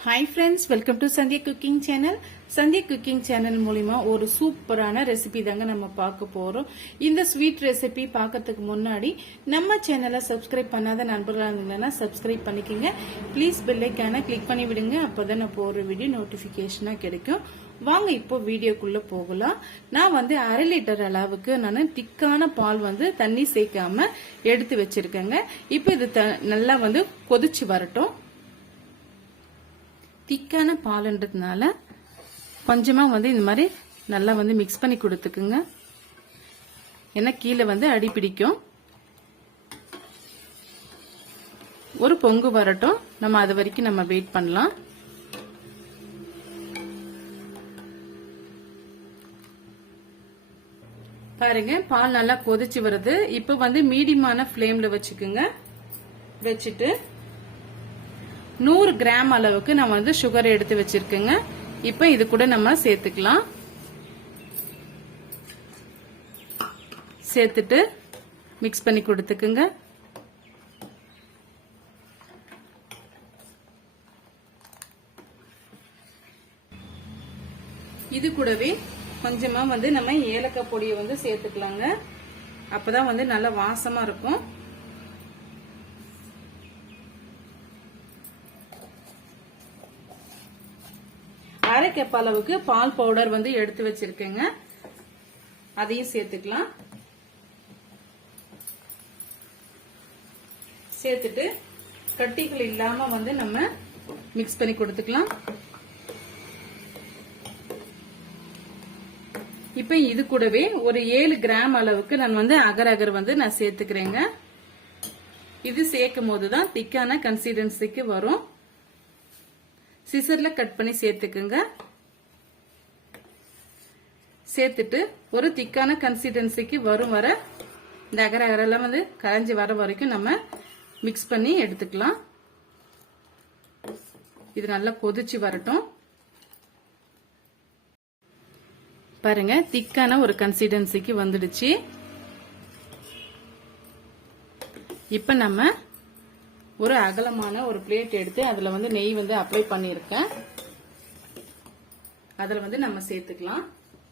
High friends welcome to Sandhya cooking channel Sandhya cooking channel मूलियमा और सूपराன ரெசிபி தாங்க நம்ம பார்க்க போறோம் இந்த ஸ்வீட் ரெசிபி பார்க்கிறதுக்கு முன்னாடி நம்ம சேனலை சப்ஸ்கிரைப் பண்ணாத நண்பர்களா இருந்தாங்கன்னா சப்ஸ்கிரைப் பண்ணிக்கங்க ப்ளீஸ் பெல் ஐகானை கிளிக் பண்ணி விடுங்க அப்பதான் நான் போற வீடியோ நோட்டிபிகேஷனா கிடைக்கும் வாங்க இப்போ வீடியோக்குள்ள போகலாம் நான் வந்து 1/2 லிட்டர் அளவுக்கு நான் திக்கான பால் வந்து தண்ணி சேர்க்காம எடுத்து வச்சிருக்கேங்க இப்போ இது நல்லா வந்து கொதிச்சு வரட்டும் திக்கான பால்ன்றதுனால கொஞ்சமா வந்து இந்த மாதிரி நல்லா வந்து மிக்ஸ் பண்ணி கொடுத்துக்குங்க ஏன்னா கீழே வந்து அடி பிடிக்கும் ஒரு பொங்கு வரட்டும் நம்ம அது வரைக்கும் நம்ம வெயிட் பண்ணலாம் பாருங்க பால் நல்லா கொதிச்சு வருது இப்போ வந்து மீடியமான ஃப்ளேம்ல வச்சுக்குங்க வச்சுட்டு 100 கிராம் அளவுக்கு நான் வந்து சுகர் எடுத்து வச்சிருக்கேங்க இப்போ இது கூட நம்ம சேர்த்துக்கலாம் சேர்த்துட்டு மிக்ஸ் பண்ணி கொடுத்துக்குங்க இது கூடவே கொஞ்சமா வந்து நம்ம ஏலக்காய் பொடியை வந்து சேர்த்துக்கலாங்க அப்பதான் வந்து நல்ல வாசமா இருக்கும் அரை கப் அளவுக்கு பால் பவுடர் வந்து எடுத்து வச்சிருக்கேங்க அதையும் சேர்த்துக்கலாம் சேர்த்துட்டு கட்டிகள் இல்லாம வந்து நம்ம மிக்ஸ் பண்ணி கொடுத்துக்கலாம் இப்ப இது கூடவே ஒரு 7 கிராம் அளவுக்கு நான் வந்து அகர் அகர் வந்து நான் சேர்த்துக்கிறேங்க இது சேர்க்கும் போதுதான் திக்கான கன்சிஸ்டன்சிக்கு வரும் சிசர்ல கட் பண்ணி சேர்த்துக்குங்க சேர்த்துட்டு ஒரு திக்கான கன்சிஸ்டன்சிக்கு வரும் வர இந்த அகர் அகரெல்லாம் வந்து கரைஞ்சி வர வரைக்கும் நம்ம மிக்ஸ் பண்ணி எடுத்துக்கலாம் இது நல்லா கொதிச்சு வரட்டும் பாருங்க திக்கான ஒரு கன்சிஸ்டன்சிக்கு வந்துடுச்சு இப்ப நம்ம ஒரு அகலமான ஒரு பிளேட் எடுத்து அதுல வந்து நெய் வந்து அப்ளை பண்ணிருக்கேன் அதுல வந்து நம்ம சேர்த்துக்கலாம்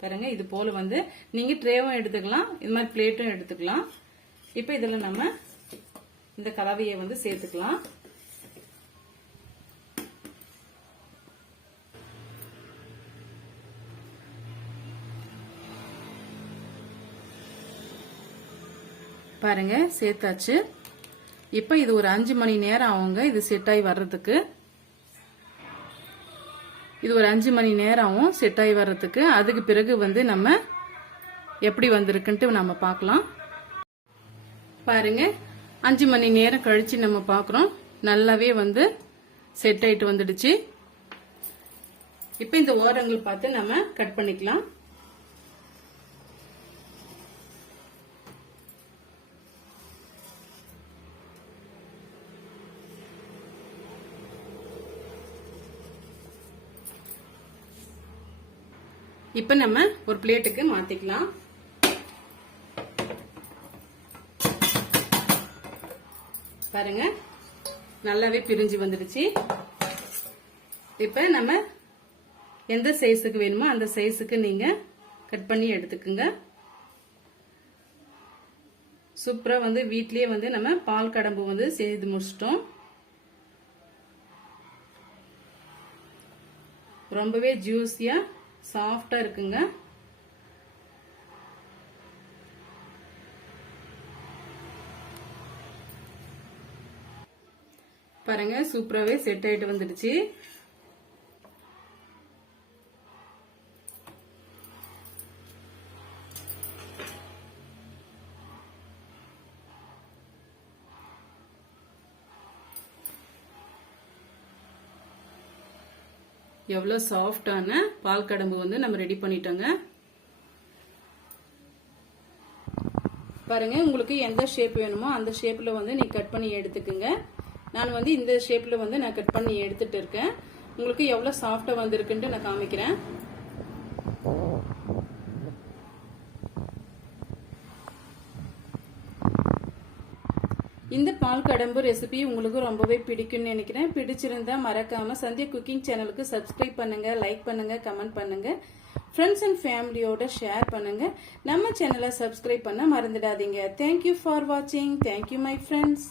பாருங்க இது போல வந்து நீங்க ட்ரேவும் எடுத்துக்கலாம் இது மாதிரி பிளேட்டும் எடுத்துக்கலாம் இப்ப இதுல நம்ம இந்த கலவையை வந்து சேர்த்துக்கலாம் பாருங்க சேர்த்தாச்சு இப்ப இது ஒரு 5 மணி நேரம் ஆகுங்க இது செட் ஆகி வர்றதுக்கு இது ஒரு 5 மணி நேரம் ஆகும் செட் ஆகி வர்றதுக்கு அதுக்கு பிறகு வந்து நம்ம எப்படி வந்திருக்குன்ட்டு நம்ம பார்க்கலாம் பாருங்க 5 மணி நேரம் கழிச்சு நம்ம பார்க்கிறோம் நல்லாவே வந்து செட் ஆயிட்டு வந்துடுச்சு இப்ப இந்த ஓரங்கள் பார்த்து நம்ம கட் பண்ணிக்கலாம் இப்ப நம்ம ஒரு பிளேட்டுக்கு மாத்திக்கலாம் பாருங்க நல்லாவே பிரிஞ்சு வந்துடுச்சு இப்ப நம்ம எந்த சைஸுக்கு வேணுமோ அந்த சைஸுக்கு நீங்க கட் பண்ணி எடுத்துக்குங்க சூப்பரா வந்து வீட்லயே வந்து நம்ம பால் கடம்பு வந்து செய்து முடிச்சிட்டோம் ரொம்பவே ஜூஸியா சாஃப்டா இருக்குங்க பாருங்க சூப்பராவே செட் ஆயிட்டு வந்துடுச்சு எவ்வளவு சாஃப்டான பால் கடம்பு வந்து நம்ம ரெடி பண்ணிட்டோங்க பாருங்க உங்களுக்கு எந்த ஷேப் வேணுமோ அந்த ஷேப்ல வந்து நீ கட் பண்ணி எடுத்துக்குங்க நான் வந்து இந்த ஷேப்ல வந்து நான் கட் பண்ணி எடுத்துட்டு இருக்கேன் உங்களுக்கு எவ்வளவு சாஃப்டா வந்திருக்குன்னு நான் காமிக்கிறேன் இந்த பால் கடம்பு ரெசிபி உங்களுக்கு ரொம்பவே பிடிக்கும்னு நினைக்கிறேன். பிடிச்சிருந்தா மறக்காம சந்தியா குக்கிங் சேனலுக்கு சப்ஸ்கிரைப் பண்ணுங்க, லைக் பண்ணுங்க, கமெண்ட் பண்ணுங்க, ஃப்ரெண்ட்ஸ் அண்ட் ஃபேமிலியோட ஷேர் பண்ணுங்க. நம்ம சேனலை சப்ஸ்கிரைப் பண்ண மறந்துடாதீங்க. தேங்க்யூ ஃபார் வாட்சிங். Thank you my friends.